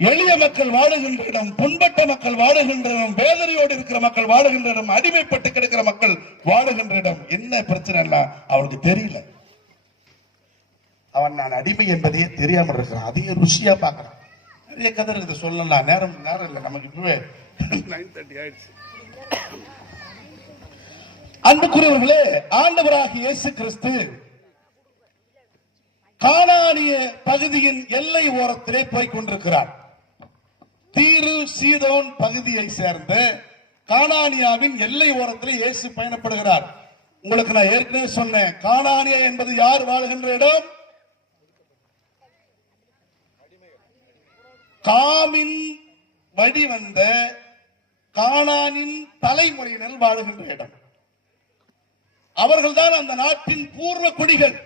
எளிய மக்கள் வாழுகின்ற இடம், புண்பட்ட மக்கள் வாழுகின்ற இடம், வேதனையோடு இருக்கிற மக்கள் வாழுகின்ற இடம், அடிமைப்பட்டு கிடக்கிற மக்கள் வாழுகின்ற இடம். என்ன பிரச்சனை எல்லாம் அவனுக்கு தெரியல. அவன் நான் அடிமை என்பதையே தெரியாமல் இருக்கிறான். அதையே ருசியா பாக்குறான். நிறைய கதை இருக்குது, சொல்லலாம். நேரம் இல்லை நமக்கு. இப்பவே 9:30 ஆயிடுச்சு. அன்புக்குரியவர்களே, ஆண்டவராகிய இயேசு கிறிஸ்து கானானிய பகுதியின் எல்லை ஓரத்திலே போய் கொண்டிருக்கிறார். தீரு சீதோன் பகுதியை சேர்ந்த கானானியாவின் எல்லை ஓரத்திலே இயேசு பயணப்படுகிறார். உங்களுக்கு நான் ஏற்கனவே சொன்னேன், கானானியா என்பது யார் வாழ்கின்ற இடம்? காமின் வழி வந்த கானானின் தலைமுறையினர் வாழுகின்ற இடம். அவர்கள்தான் அந்த நாட்டின் பூர்வ குடிகள்.